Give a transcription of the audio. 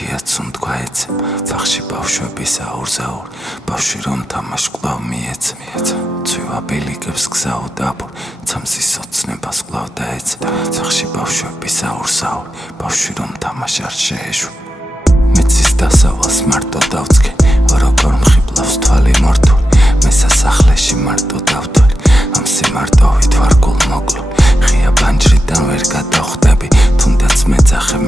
ერთიაც უნდა ეცემ ბაღში ბავშვების აურზაურ ბავშვი რომ თამაშ კვლავ მიეცემ ცვივა ბილიკებს გზაო დაბურ ცამსის ოცნებას კვლავ დაეცემ ბაღში ბავშვების აურზაურ ბავშვი რომ თამაშ არ შეეშვი მეცის დასავალს მარტო დავწკე როგორ მხიბლავს თვალი მორთული მე სასახლეში მარტო დავთვალ ამ სიმარტოვით ვარ გულ მოკლო ღია ბანჯრიდან ვერ გადავხდები თუნდაც მეძახე